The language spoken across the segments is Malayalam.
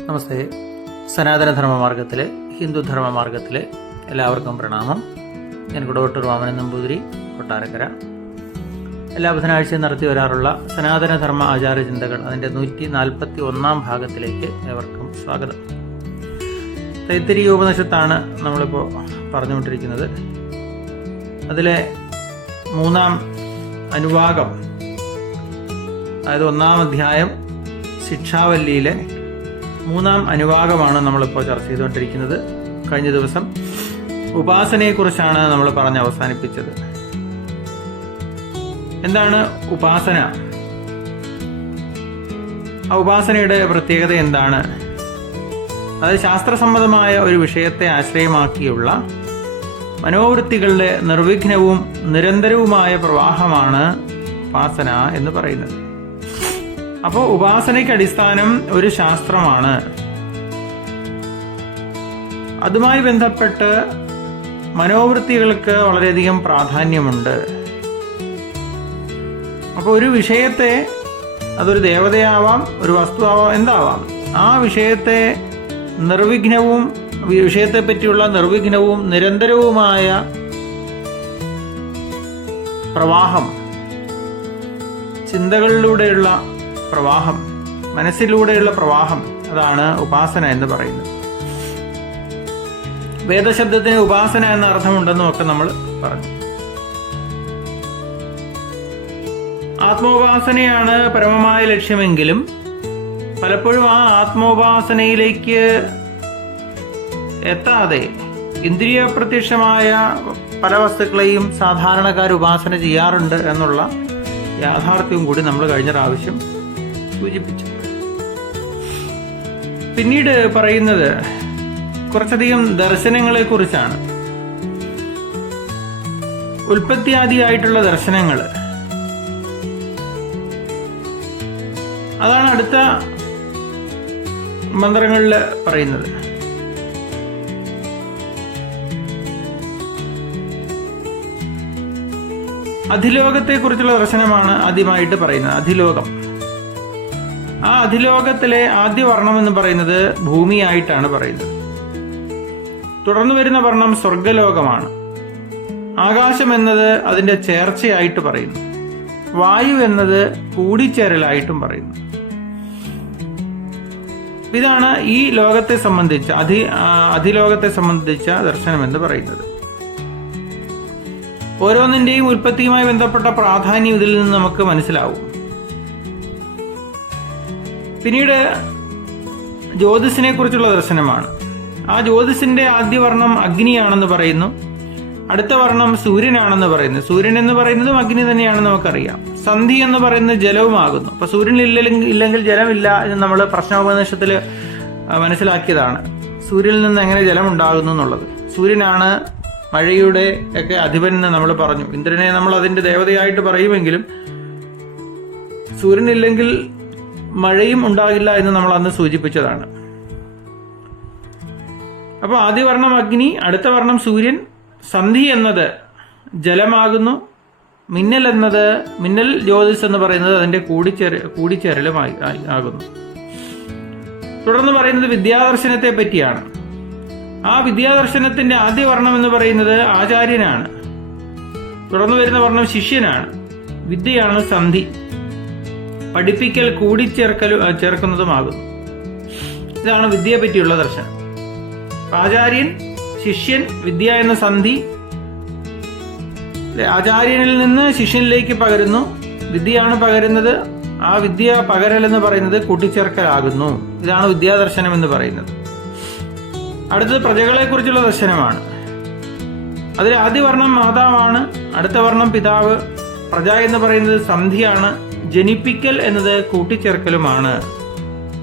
നമസ്തേ. സനാതനധർമ്മ മാർഗത്തിലെ ഹിന്ദുധർമ്മ മാർഗത്തിലെ എല്ലാവർക്കും പ്രണാമം. ഞാൻ കുടവട്ടൂർ വാമനൻ നമ്പൂതിരി കൊട്ടാരക്കര. എല്ലാ ബുധനാഴ്ചയും നടത്തി വരാറുള്ള സനാതനധർമ്മ ആചാര ചിന്തകൾ അതിന്റെ നൂറ്റി നാൽപ്പത്തി ഒന്നാം ഭാഗത്തിലേക്ക് ഏവർക്കും സ്വാഗതം. തൈത്തിരി ഉപനിഷത്താണ് നമ്മളിപ്പോൾ പറഞ്ഞുകൊണ്ടിരിക്കുന്നത്. അതിലെ മൂന്നാം അനുവാകം അതായത് ഒന്നാം അധ്യായം ശിക്ഷാവല്ലിയിലെ മൂന്നാം അനുവാകമാണ് നമ്മളിപ്പോൾ ചർച്ച ചെയ്തുകൊണ്ടിരിക്കുന്നത്. കഴിഞ്ഞ ദിവസം ഉപാസനയെക്കുറിച്ചാണ് നമ്മൾ പറഞ്ഞ് അവസാനിപ്പിച്ചത്. എന്താണ് ഉപാസന? ആ ഉപാസനയുടെ പ്രത്യേകത എന്താണ്? അത് ശാസ്ത്രസമ്മതമായ ഒരു വിഷയത്തെ ആശ്രയമാക്കിയുള്ള മനോവൃത്തികളുടെ നിർവിഘ്നവും നിരന്തരവുമായ പ്രവാഹമാണ് ഉപാസന എന്ന് പറയുന്നത്. അപ്പോൾ ഉപാസനയ്ക്ക് അടിസ്ഥാനം ഒരു ശാസ്ത്രമാണ്. അതുമായി ബന്ധപ്പെട്ട് മനോവൃത്തികൾക്ക് വളരെയധികം പ്രാധാന്യമുണ്ട്. അപ്പോൾ ഒരു വിഷയത്തെ അതൊരു ദേവതയാവാം ഒരു വസ്തുവാവാം എന്താവാം? ആ വിഷയത്തെ നിർവിഘ്നവും വിഷയത്തെ പറ്റിയുള്ള നിർവിഘ്നവും നിരന്തരവുമായ പ്രവാഹം ചിന്തകളിലൂടെയുള്ള പ്രവാഹം മനസ്സിലൂടെയുള്ള പ്രവാഹം അതാണ് ഉപാസന എന്ന് പറയുന്നത്. വേദശബ്ദത്തിന് ഉപാസന എന്ന അർത്ഥമുണ്ടെന്നും ഒക്കെ നമ്മൾ പറഞ്ഞു. ആത്മോപാസനയാണ് പരമമായ ലക്ഷ്യമെങ്കിലും പലപ്പോഴും ആ ആത്മോപാസനയിലേക്ക് എത്താതെ ഇന്ദ്രിയ പ്രത്യക്ഷമായ പല വസ്തുക്കളെയും സാധാരണക്കാർ ഉപാസന ചെയ്യാറുണ്ട് എന്നുള്ള യാഥാർത്ഥ്യവും കൂടി നമ്മൾ കഴിഞ്ഞ പ്രാവശ്യം സൂചിപ്പിച്ചു. പിന്നീട് പറയുന്നത് കുറച്ചധികം ദർശനങ്ങളെ കുറിച്ചാണ് ഉൽപ്പത്തിയാദിയായിട്ടുള്ള ദർശനങ്ങൾ. അതാണ് അടുത്ത മന്ത്രങ്ങളിൽ പറയുന്നത്. അധിലോകത്തെക്കുറിച്ചുള്ള ദർശനമാണ് ആദ്യമായിട്ട് പറയുന്നത്. അധിലോകം ആ അധിലോകത്തിലെ ആദ്യ വർണം എന്ന് പറയുന്നത് ഭൂമിയായിട്ടാണ് പറയുന്നത്. തുടർന്നു വരുന്ന വർണം സ്വർഗലോകമാണ്. ആകാശം എന്നത് അതിന്റെ ചേർച്ചയായിട്ട് പറയുന്നു. വായു എന്നത് കൂടിച്ചേരലായിട്ടും പറയുന്നു. ഇതാണ് ഈ ലോകത്തെ സംബന്ധിച്ച അധി അധിലോകത്തെ സംബന്ധിച്ച ദർശനം എന്ന് പറയുന്നത്. ഓരോന്നിന്റെയും ഉൽപ്പത്തിയുമായി ബന്ധപ്പെട്ട പ്രാധാന്യം ഇതിൽ നിന്ന് നമുക്ക് മനസ്സിലാവും. പിന്നീട് ജ്യോതിസിനെ കുറിച്ചുള്ള ദർശനമാണ് ആ ജ്യോതിസിന്റെ ആദ്യ വർണം അഗ്നിയാണെന്ന് പറയുന്നു. അടുത്ത വർണം സൂര്യനാണെന്ന് പറയുന്നു. സൂര്യൻ എന്ന് പറയുന്നതും അഗ്നി തന്നെയാണെന്ന് നമുക്കറിയാം. സന്ധി എന്ന് പറയുന്നത് ജലവുമാകുന്നു. അപ്പൊ സൂര്യൻ ഇല്ലെങ്കിൽ ഇല്ലെങ്കിൽ ജലമില്ല എന്ന് നമ്മൾ പ്രശ്നോപനിഷത്തിൽ മനസ്സിലാക്കിയതാണ്. സൂര്യനിൽ നിന്ന് എങ്ങനെ ജലം ഉണ്ടാകുന്നു എന്നുള്ളത്. സൂര്യനാണ് മഴയുടെ ഒക്കെ അധിപൻ എന്ന് നമ്മൾ പറഞ്ഞു. ഇന്ദ്രനെ നമ്മൾ അതിന്റെ ദേവതയായിട്ട് പറയുമെങ്കിലും സൂര്യനില്ലെങ്കിൽ മഴയും ഉണ്ടാകില്ല എന്ന് നമ്മൾ അന്ന് സൂചിപ്പിച്ചതാണ്. അപ്പോൾ ആദ്യ വർണം അഗ്നി അടുത്ത വർണം സൂര്യൻ. സന്ധി എന്നത് ജലമാകുന്നു. മിന്നൽ എന്നത് മിന്നൽ ജ്യോതിസ് എന്ന് പറയുന്നത് അതിന്റെ കൂടിച്ചേര കൂടിച്ചേരലുമായി ആകുന്നു. തുടർന്ന് പറയുന്നത് വിദ്യാദർശനത്തെ പറ്റിയാണ്. ആ വിദ്യാദർശനത്തിന്റെ ആദ്യ വർണം എന്ന് പറയുന്നത് ആചാര്യനാണ്. തുടർന്ന് വരുന്ന വർണം ശിഷ്യനാണ്. വിദ്യയാണ് സന്ധി. പഠിപ്പിക്കൽ കൂടിച്ചേർക്കലും ചേർക്കലും ചേർക്കുന്നതുമാകും. ഇതാണ് വിദ്യയെ പറ്റിയുള്ള ദർശനം. ആചാര്യൻ ശിഷ്യൻ വിദ്യ എന്ന സന്ധി ആചാര്യനിൽ നിന്ന് ശിഷ്യനിലേക്ക് പകരുന്നു. വിദ്യയാണ് പകരുന്നത്. ആ വിദ്യ പകരൽ എന്ന് പറയുന്നത് കൂട്ടിച്ചേർക്കലാകുന്നു. ഇതാണ് വിദ്യാദർശനം എന്ന് പറയുന്നത്. അടുത്തത് പ്രജകളെ കുറിച്ചുള്ള ദർശനമാണ്. അതിൽ ആദ്യ വർണം മാതാവാണ് അടുത്ത വർണം പിതാവ്. പ്രജ എന്ന് പറയുന്നത് സന്ധിയാണ്. ജനിപ്പിക്കൽ എന്നത് കൂട്ടിച്ചേർക്കലുമാണ്.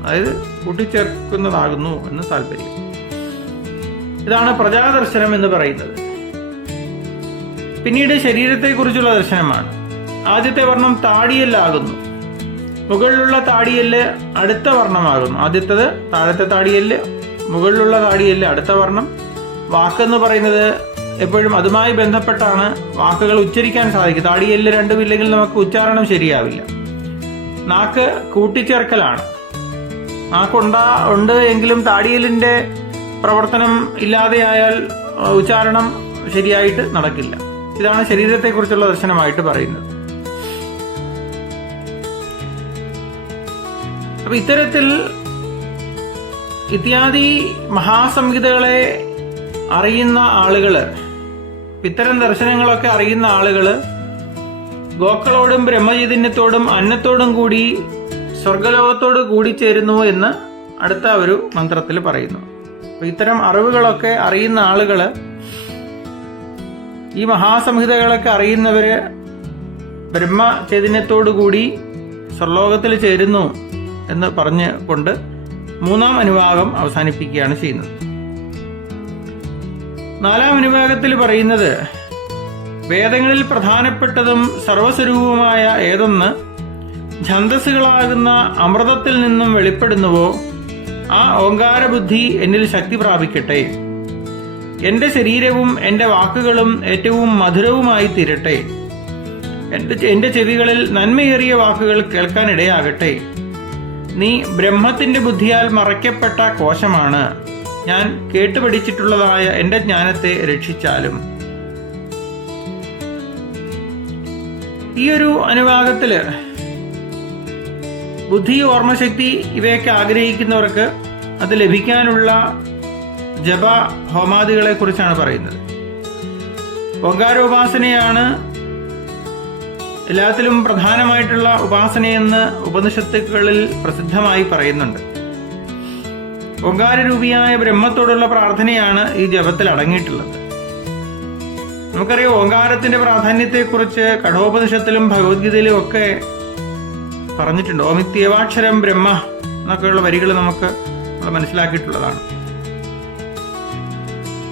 അതായത് കൂട്ടിച്ചേർക്കുന്നതാകുന്നു എന്ന് താല്പര്യം. ഇതാണ് പ്രജാദർശനം എന്ന് പറയുന്നത്. പിന്നീട് ശരീരത്തെക്കുറിച്ചുള്ള ദർശനമാണ്. ആദ്യത്തെ വർണം താടിയല്ലാകുന്നു. മുകളിലുള്ള താടിയല്ല് അടുത്ത വർണമാകുന്നു. ആദ്യത്തത് താഴത്തെ താടിയല്ല് മുകളിലുള്ള താടിയല്ല് അടുത്ത വർണം. വാക്കെന്ന് പറയുന്നത് എപ്പോഴും അതുമായി ബന്ധപ്പെട്ടാണ് വാക്കുകൾ ഉച്ചരിക്കാൻ സാധിക്കുക താടിയെല്ല് രണ്ടുമില്ലെങ്കിൽ നമുക്ക് ഉച്ചാരണം ശരിയാവില്ല. നാക്ക് കൂട്ടിച്ചേർക്കലാണ്. ആ കൊണ്ട ഉണ്ട് എങ്കിലും താടിയലിന്റെ പ്രവർത്തനം ഇല്ലാതെയായാൽ ഉച്ചാരണം ശരിയായിട്ട് നടക്കില്ല. ഇതാണ് ശരീരത്തെക്കുറിച്ചുള്ള ദർശനമായിട്ട് പറയുന്നത്. അപ്പൊ ഇത്തരത്തിൽ ഇത്യാദി മഹാസംഹിതകളെ അറിയുന്ന ആളുകൾ ഇത്തരം ദർശനങ്ങളൊക്കെ അറിയുന്ന ആളുകൾ ഗോക്കളോടും ബ്രഹ്മചൈതന്യത്തോടും അന്നത്തോടും കൂടി സ്വർഗലോകത്തോട് കൂടിച്ചേരുന്നു എന്ന് അടുത്ത ഒരു മന്ത്രത്തിൽ പറയുന്നു. അപ്പൊ ഇത്തരം അറിവുകളൊക്കെ അറിയുന്ന ആളുകൾ ഈ മഹാസംഹിതകളൊക്കെ അറിയുന്നവര് ബ്രഹ്മചൈതന്യത്തോടു കൂടി സ്വർലോകത്തിൽ ചേരുന്നു എന്ന് പറഞ്ഞ് കൊണ്ട് മൂന്നാം അനുഭാഗം അവസാനിപ്പിക്കുകയാണ് ചെയ്യുന്നത്. നാലാം അനുഭാഗത്തിൽ പറയുന്നത് വേദങ്ങളിൽ പ്രധാനപ്പെട്ടതും സർവസ്വരൂപമായ ഏതൊന്ന് ഛന്തസ്സുകളാകുന്ന അമൃതത്തിൽ നിന്നും വെളിപ്പെടുന്നുവോ ആ ഓങ്കാരബുദ്ധി എന്നിൽ ശക്തി പ്രാപിക്കട്ടെ. എന്റെ ശരീരവും എന്റെ വാക്കുകളും ഏറ്റവും മധുരവുമായി തീരട്ടെ. എന്റെ എന്റെ ചെവികളിൽ നന്മയേറിയ വാക്കുകൾ കേൾക്കാനിടയാകട്ടെ. നീ ബ്രഹ്മത്തിന്റെ ബുദ്ധിയാൽ മറയ്ക്കപ്പെട്ട കോശമാണ്. ഞാൻ കേട്ടുപഠിച്ചിട്ടുള്ളതായ എന്റെ ജ്ഞാനത്തെ രക്ഷിച്ചാലും. ഈ ഒരു അനുഭാഗത്തിൽ ബുദ്ധി ഓർമ്മശക്തി ഇവയൊക്കെ ആഗ്രഹിക്കുന്നവർക്ക് അത് ലഭിക്കാനുള്ള ജപ ഹോമാദികളെ കുറിച്ചാണ് പറയുന്നത്. ഓങ്കാരോപാസനയാണ് എല്ലാത്തിലും പ്രധാനമായിട്ടുള്ള ഉപാസനയെന്ന് ഉപനിഷത്തുക്കളിൽ പ്രസിദ്ധമായി പറയുന്നുണ്ട്. ഓങ്കാരരൂപിയായ ബ്രഹ്മത്തോടുള്ള പ്രാർത്ഥനയാണ് ഈ ജപത്തിൽ അടങ്ങിയിട്ടുള്ളത്. നമുക്കറിയാം ഓങ്കാരത്തിന്റെ പ്രാധാന്യത്തെക്കുറിച്ച് കഠോപനിഷത്തിലും ഭഗവത്ഗീതയിലും ഒക്കെ പറഞ്ഞിട്ടുണ്ട്. ഓമിത്യേവാക്ഷരം ബ്രഹ്മ എന്നൊക്കെയുള്ള വരികൾ നമുക്ക് നമ്മൾ മനസ്സിലാക്കിയിട്ടുള്ളതാണ്.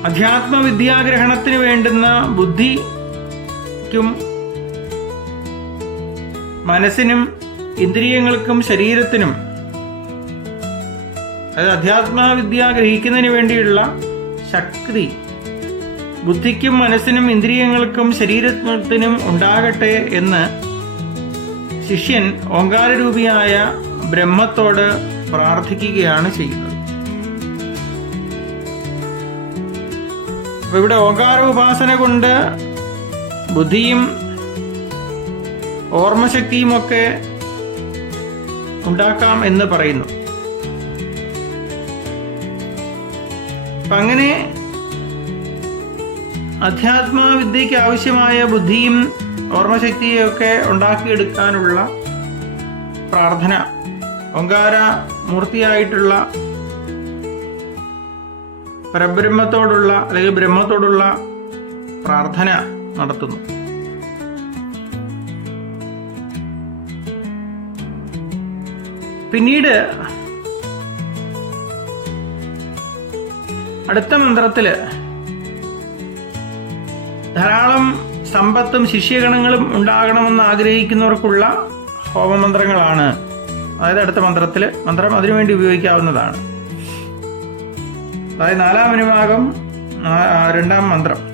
അധ്യാത്മ വിദ്യാഗ്രഹണത്തിന് വേണ്ടുന്ന ബുദ്ധിക്കും മനസ്സിനും ഇന്ദ്രിയങ്ങൾക്കും ശരീരത്തിനും അതായത് അധ്യാത്മവിദ്യ ഗ്രഹിക്കുന്നതിന് വേണ്ടിയുള്ള ശക്തി ബുദ്ധിക്കും മനസ്സിനും ഇന്ദ്രിയങ്ങൾക്കും ശരീരത്തിനും ഉണ്ടാകട്ടെ എന്ന് ശിഷ്യൻ ഓങ്കാരരൂപിയായ ബ്രഹ്മത്തോട് പ്രാർത്ഥിക്കുകയാണ് ചെയ്യുന്നത്. അപ്പൊ ഇവിടെ ഓങ്കാര ഉപാസന കൊണ്ട് ബുദ്ധിയും ഓർമ്മശക്തിയും ഒക്കെ ഉണ്ടാക്കാം എന്ന് പറയുന്നു. അപ്പൊ അങ്ങനെ അധ്യാത്മവിദ്യയ്ക്ക് ആവശ്യമായ ബുദ്ധിയും ഓർമ്മശക്തിയൊക്കെ ഉണ്ടാക്കിയെടുക്കാനുള്ള പ്രാർത്ഥന ഓങ്കാര മൂർത്തിയായിട്ടുള്ള പരബ്രഹ്മത്തോടുള്ള അല്ലെങ്കിൽ ബ്രഹ്മത്തോടുള്ള പ്രാർത്ഥന നടത്തുന്നു. പിന്നീട് അടുത്ത മന്ത്രത്തിൽ ധാരാളം സമ്പത്തും ശിഷ്യഗണങ്ങളും ഉണ്ടാകണമെന്ന് ആഗ്രഹിക്കുന്നവർക്കുള്ള ഹോമമന്ത്രങ്ങളാണ്. അതായത് അടുത്ത മന്ത്രത്തിൽ മന്ത്രം അതിനുവേണ്ടി ഉപയോഗിക്കാവുന്നതാണ്. അതായത് നാലാം അനുഭാഗം രണ്ടാം മന്ത്രം.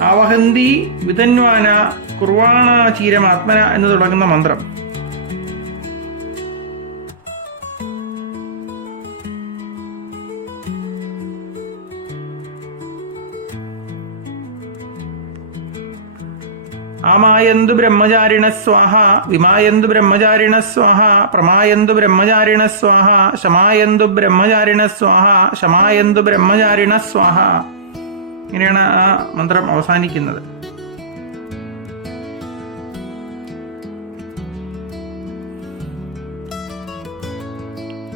ആവഹന്തി വിതന്വാന ആത്മന എന്ന് തുടങ്ങുന്ന മന്ത്രം. ആമായന്തു ബ്രഹ്മചാരിണ സ്വാഹ വിമായന്തു ബ്രഹ്മചാരിണ സ്വാഹ പ്രമായന്തു ബ്രഹ്മചാരിണ സ്വാഹ ശമായന്തു ബ്രഹ്മചാരിണ സ്വാഹ ശമായന്തു ബ്രഹ്മചാരിണ സ്വാഹ. ഇങ്ങനെയാണ് ആ മന്ത്രം അവസാനിക്കുന്നത്.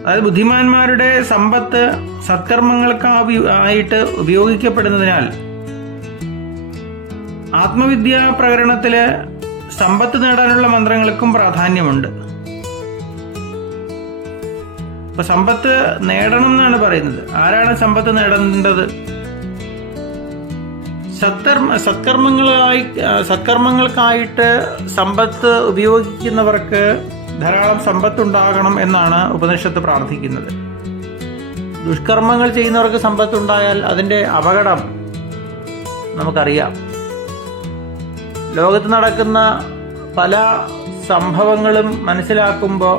അതായത് ബുദ്ധിമാന്മാരുടെ സമ്പത്ത് സത്കർമ്മങ്ങൾക്ക് ആയിട്ട് ഉപയോഗിക്കപ്പെടുന്നതിനാൽ ആത്മവിദ്യാ പ്രകരണത്തിൽ സമ്പത്ത് നേടാനുള്ള മന്ത്രങ്ങൾക്കും പ്രാധാന്യമുണ്ട്. അപ്പൊ സമ്പത്ത് നേടണം എന്നാണ് പറയുന്നത്. ആരാണ് സമ്പത്ത് നേടേണ്ടത്? സത്കർമ്മ സത്കർമ്മങ്ങളായി സത്കർമ്മങ്ങൾക്കായിട്ട് സമ്പത്ത് ഉപയോഗിക്കുന്നവർക്ക് ധാരാളം സമ്പത്ത് ഉണ്ടാകണം എന്നാണ് ഉപനിഷത്ത് പ്രാർത്ഥിക്കുന്നത്. ദുഷ്കർമ്മങ്ങൾ ചെയ്യുന്നവർക്ക് സമ്പത്ത് ഉണ്ടായാൽ അതിന്റെ അപകടം നമുക്കറിയാം. ലോകത്ത് നടക്കുന്ന പല സംഭവങ്ങളും മനസ്സിലാക്കുമ്പോൾ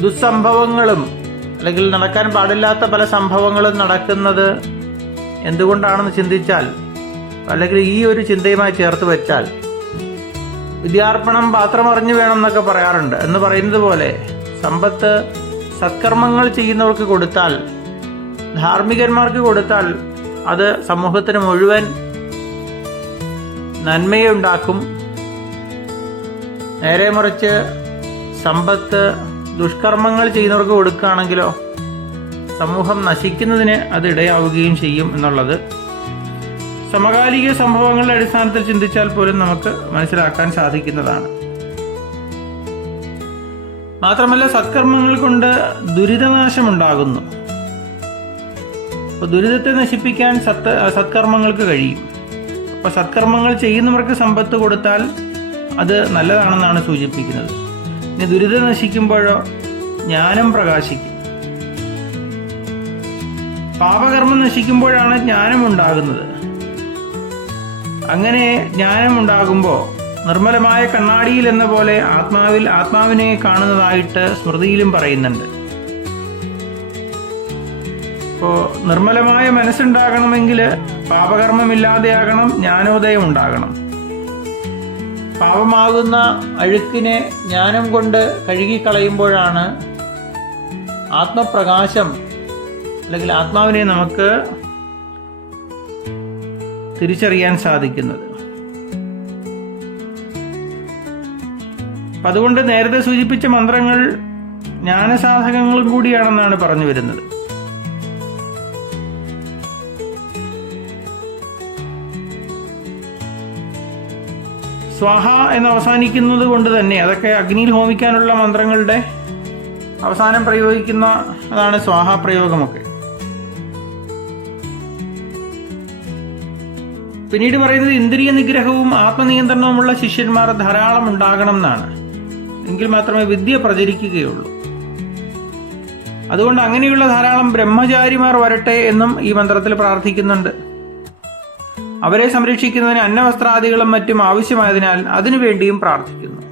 ദുസ്സംഭവങ്ങളും അല്ലെങ്കിൽ നടക്കാൻ പാടില്ലാത്ത പല സംഭവങ്ങളും നടക്കുന്നത് എന്തുകൊണ്ടാണെന്ന് ചിന്തിച്ചാൽ അല്ലെങ്കിൽ ഈ ഒരു ചിന്തയുമായി ചേർത്ത് വെച്ചാൽ വിദ്യാർപ്പണം പാത്രമറിഞ്ഞു വേണം എന്നൊക്കെ പറയാറുണ്ട്. എന്ന് പറയുന്നത് പോലെ സമ്പത്ത് സത്കർമ്മങ്ങൾ ചെയ്യുന്നവർക്ക് കൊടുത്താൽ ധാർമ്മികന്മാർക്ക് കൊടുത്താൽ അത് സമൂഹത്തിന് മുഴുവൻ നന്മയെ ഉണ്ടാക്കും നേരെ മറിച്ച് സമ്പത്ത് ദുഷ്കർമ്മങ്ങൾ ചെയ്യുന്നവർക്ക് കൊടുക്കുകയാണെങ്കിലോ സമൂഹം നശിക്കുന്നതിന് അത് ഇടയാവുകയും ചെയ്യും എന്നുള്ളത്. സമകാലിക സംഭവങ്ങളുടെ അടിസ്ഥാനത്തിൽ ചിന്തിച്ചാൽ പോലും നമുക്ക് മനസ്സിലാക്കാൻ സാധിക്കുന്നതാണ്. മാത്രമല്ല സത്കർമ്മങ്ങൾ കൊണ്ട് ദുരിതനാശം ഉണ്ടാകുന്നു ദുരിതത്തെ നശിപ്പിക്കാൻ സത്ത് സത്കർമ്മങ്ങൾക്ക് കഴിയും. അപ്പോൾ സത്കർമ്മങ്ങൾ ചെയ്യുന്നവർക്ക് സമ്പത്ത് കൊടുത്താൽ അത് നല്ലതാണെന്നാണ് സൂചിപ്പിക്കുന്നത്. ഇനി ദുരിതം നശിക്കുമ്പോഴോ ജ്ഞാനം പ്രകാശിക്കും. പാപകർമ്മം നശിക്കുമ്പോഴാണ് ജ്ഞാനം ഉണ്ടാകുന്നത്. അങ്ങനെ ജ്ഞാനം ഉണ്ടാകുമ്പോൾ നിർമ്മലമായ കണ്ണാടിയിൽ എന്ന പോലെ ആത്മാവിൽ ആത്മാവിനെ കാണുന്നതായിട്ട് സ്മൃതിയിലും പറയുന്നുണ്ട്. അപ്പോൾ നിർമ്മലമായ മനസ്സുണ്ടാകണമെങ്കിൽ പാപകർമ്മമില്ലാതെയാകണം ജ്ഞാനോദയം ഉണ്ടാകണം പാപമാകുന്ന അഴുക്കിനെ ജ്ഞാനം കൊണ്ട് കഴുകിക്കളയുമ്പോഴാണ് ആത്മപ്രകാശം അല്ലെങ്കിൽ ആത്മാവിനെ നമുക്ക് തിരിച്ചറിയാൻ സാധിക്കുന്നത്. അതുകൊണ്ട് നേരത്തെ സൂചിപ്പിച്ച മന്ത്രങ്ങൾ ജ്ഞാനസാധകങ്ങളും കൂടിയാണെന്നാണ് പറഞ്ഞു വരുന്നത്. സ്വാഹ എന്ന് അവസാനിക്കുന്നത് കൊണ്ട് തന്നെ അതൊക്കെ അഗ്നിയിൽ ഹോമിക്കാനുള്ള മന്ത്രങ്ങളുടെ അവസാനം പ്രയോഗിക്കുന്ന അതാണ് സ്വാഹ പ്രയോഗമൊക്കെ. പിന്നീട് പറയുന്നത് ഇന്ദ്രിയ നിഗ്രഹവും ആത്മനിയന്ത്രണവുമുള്ള ശിഷ്യന്മാർ ധാരാളം ഉണ്ടാകണം എന്നാണ്. എങ്കിൽ മാത്രമേ വിദ്യ പ്രചരിക്കുകയുള്ളൂ. അതുകൊണ്ട് അങ്ങനെയുള്ള ധാരാളം ബ്രഹ്മചാരിമാർ വരട്ടെ എന്നും ഈ മന്ത്രത്തിൽ പ്രാർത്ഥിക്കുന്നുണ്ട്. അവരെ സംരക്ഷിക്കുന്നതിന് അന്നവസ്ത്രാദികളും മറ്റും ആവശ്യമായതിനാൽ അതിനുവേണ്ടിയും പ്രാർത്ഥിക്കുന്നു.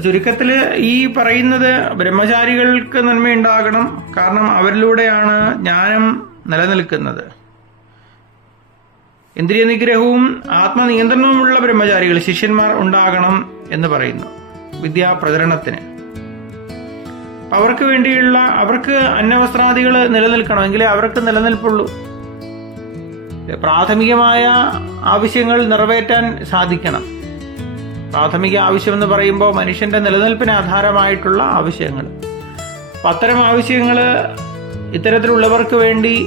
ചുരുക്കത്തിൽ ഈ പറയുന്നത് ബ്രഹ്മചാരികൾക്ക് നന്മയുണ്ടാകണം. കാരണം അവരിലൂടെയാണ് ജ്ഞാനം നിലനിൽക്കുന്നത്. ഇന്ദ്രിയ നിഗ്രഹവും ആത്മനിയന്ത്രണവുമുള്ള ബ്രഹ്മചാരികൾ ശിഷ്യന്മാർ ഉണ്ടാകണം എന്ന് പറയുന്നു വിദ്യാപ്രചരണത്തിന്. അവർക്ക് വേണ്ടിയുള്ള അവർക്ക് അന്നവസ്ത്രാദികൾ നിലനിൽക്കണം എങ്കിലേ അവർക്ക് നിലനിൽപ്പുള്ളൂ. പ്രാഥമികമായ ആവശ്യങ്ങൾ നിറവേറ്റാൻ സാധിക്കണം. പ്രാഥമിക ആവശ്യം എന്ന് പറയുമ്പോൾ മനുഷ്യന്റെ നിലനിൽപ്പിന് ആധാരമായിട്ടുള്ള ആവശ്യങ്ങൾ. അപ്പം അത്തരം ആവശ്യങ്ങൾ ഇത്തരത്തിലുള്ളവർക്ക് വേണ്ടി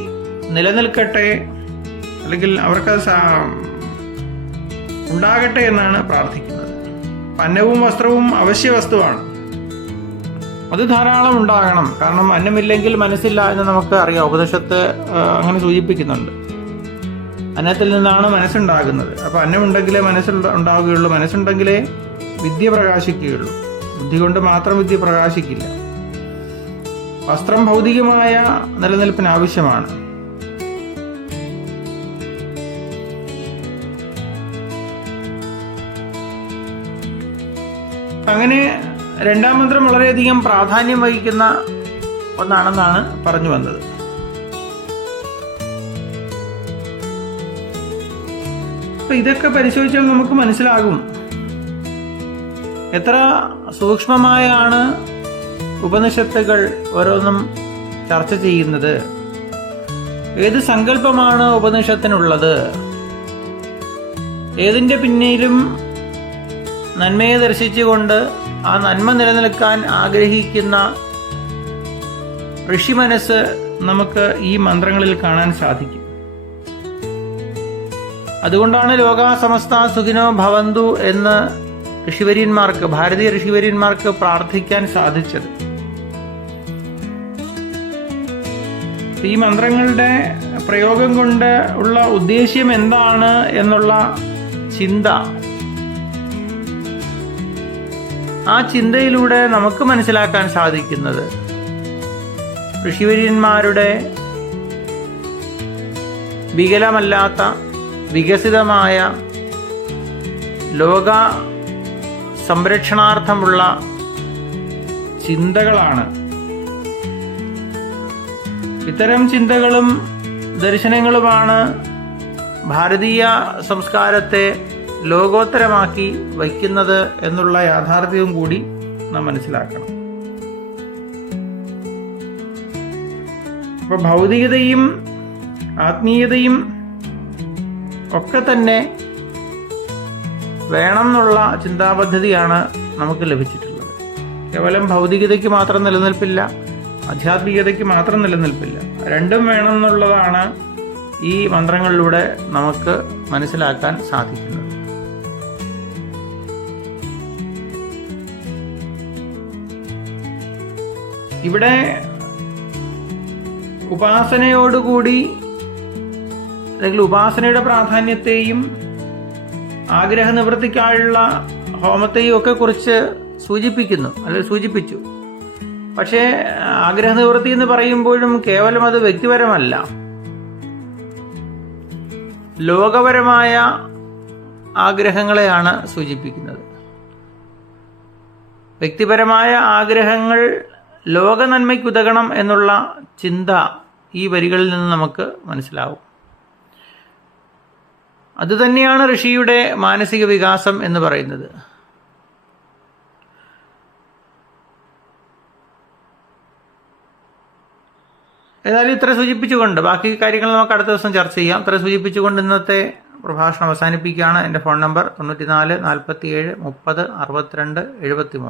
നിലനിൽക്കട്ടെ അല്ലെങ്കിൽ അവർക്ക് ഉണ്ടാകട്ടെ എന്നാണ് പ്രാർത്ഥിക്കുന്നത്. അന്നവും വസ്ത്രവും അവശ്യ വസ്തുവാണ്. അത് ധാരാളം ഉണ്ടാകണം. കാരണം അന്നമില്ലെങ്കിൽ മനസ്സില്ല എന്ന് നമുക്ക് അറിയാം. ഉപദേശത്ത് അങ്ങനെ സൂചിപ്പിക്കുന്നുണ്ട്. അന്നത്തിൽ നിന്നാണ് മനസ്സുണ്ടാകുന്നത്. അപ്പോൾ അന്നമുണ്ടെങ്കിലേ മനസ്സുണ്ട മനസ്സുണ്ടെങ്കിലേ വിദ്യ പ്രകാശിക്കുകയുള്ളൂ. ബുദ്ധി കൊണ്ട് മാത്രം വിദ്യ പ്രകാശിക്കില്ല. വസ്ത്രം ഭൗതികമായ നിലനിൽപ്പിന് ആവശ്യമാണ്. അങ്ങനെ രണ്ടാം മന്ത്രം വളരെയധികം പ്രാധാന്യം വഹിക്കുന്ന ഒന്നാണെന്നാണ് പറഞ്ഞു വന്നത്. അപ്പൊ ഇതൊക്കെ പരിശോധിച്ചാൽ നമുക്ക് മനസ്സിലാകും. എത്ര സൂക്ഷ്മമായാണ് ഉപനിഷത്തുകൾ ഓരോന്നും ചർച്ച ചെയ്യുന്നത്. ഏത് സങ്കല്പമാണ് ഉപനിഷത്തിനുള്ളത്? ഏതിന്റെ പിന്നിലും നന്മയെ ദർശിച്ചുകൊണ്ട് ആ നന്മ നിലനിൽക്കാൻ ആഗ്രഹിക്കുന്ന ഋഷി മനസ്സ് നമുക്ക് ഈ മന്ത്രങ്ങളിൽ കാണാൻ സാധിക്കും. അതുകൊണ്ടാണ് ലോക സമസ്ത സുഖിനോ ഭവന്തു എന്ന് ഋഷിവര്യന്മാർക്ക് ഭാരതീയ ഋഷിവര്യന്മാർക്ക് പ്രാർത്ഥിക്കാൻ സാധിച്ചത്. ഈ മന്ത്രങ്ങളുടെ പ്രയോഗം കൊണ്ട് ഉള്ള ഉദ്ദേശ്യം എന്താണ് എന്നുള്ള ചിന്ത. ആ ചിന്തയിലൂടെ നമുക്ക് മനസ്സിലാക്കാൻ സാധിക്കുന്നത് ഋഷിവര്യന്മാരുടെ വികലമല്ലാത്ത വികസിതമായ ലോക സംരക്ഷണാർത്ഥമുള്ള ചിന്തകളാണ്. ഇത്തരം ചിന്തകളും ദർശനങ്ങളുമാണ് ഭാരതീയ സംസ്കാരത്തെ ലോകോത്തരമാക്കി വയ്ക്കുന്നത് എന്നുള്ള യാഥാർത്ഥ്യവും കൂടി നാം മനസ്സിലാക്കണം. അപ്പൊ ഭൗതികതയും ആത്മീയതയും ഒക്കെ തന്നെ വേണം എന്നുള്ള ചിന്താപദ്ധതിയാണ് നമുക്ക് ലഭിച്ചിട്ടുള്ളത്. കേവലം ഭൗതികതയ്ക്ക് മാത്രം നിലനിൽപ്പില്ല ആധ്യാത്മികതയ്ക്ക് മാത്രം നിലനിൽപ്പില്ല. രണ്ടും വേണം എന്നുള്ളതാണ് ഈ മന്ത്രങ്ങളിലൂടെ നമുക്ക് മനസ്സിലാക്കാൻ സാധിക്കുന്നത്. ഇവിടെ ഉപാസനയോടുകൂടി അല്ലെങ്കിൽ ഉപാസനയുടെ പ്രാധാന്യത്തെയും ആഗ്രഹ നിവൃത്തിക്കായുള്ള ഹോമത്തെയും ഒക്കെ കുറിച്ച് സൂചിപ്പിക്കുന്നു അല്ലെങ്കിൽ സൂചിപ്പിച്ചു. പക്ഷേ ആഗ്രഹ നിവൃത്തി എന്ന് പറയുമ്പോഴും കേവലം അത് വ്യക്തിപരമല്ല. ലോകപരമായ ആഗ്രഹങ്ങളെയാണ് സൂചിപ്പിക്കുന്നത്. വ്യക്തിപരമായ ആഗ്രഹങ്ങൾ ലോക നന്മയ്ക്കുതകണം എന്നുള്ള ചിന്ത ഈ വരികളിൽ നിന്ന് നമുക്ക് മനസ്സിലാവും. അതുതന്നെയാണ് ഋഷിയുടെ മാനസിക വികാസം എന്ന് പറയുന്നത്. ഏതായാലും ഇത്ര സൂചിപ്പിച്ചുകൊണ്ട് ബാക്കി കാര്യങ്ങൾ നമുക്ക് അടുത്ത ദിവസം ചർച്ച ചെയ്യാം. ഇത്ര സൂചിപ്പിച്ചുകൊണ്ട് ഇന്നത്തെ പ്രഭാഷണം അവസാനിപ്പിക്കുകയാണ്. എന്റെ ഫോൺ നമ്പർ തൊണ്ണൂറ്റിനാല് നാൽപ്പത്തി ഏഴ് മുപ്പത് അറുപത്തിരണ്ട് എഴുപത്തി മൂന്ന്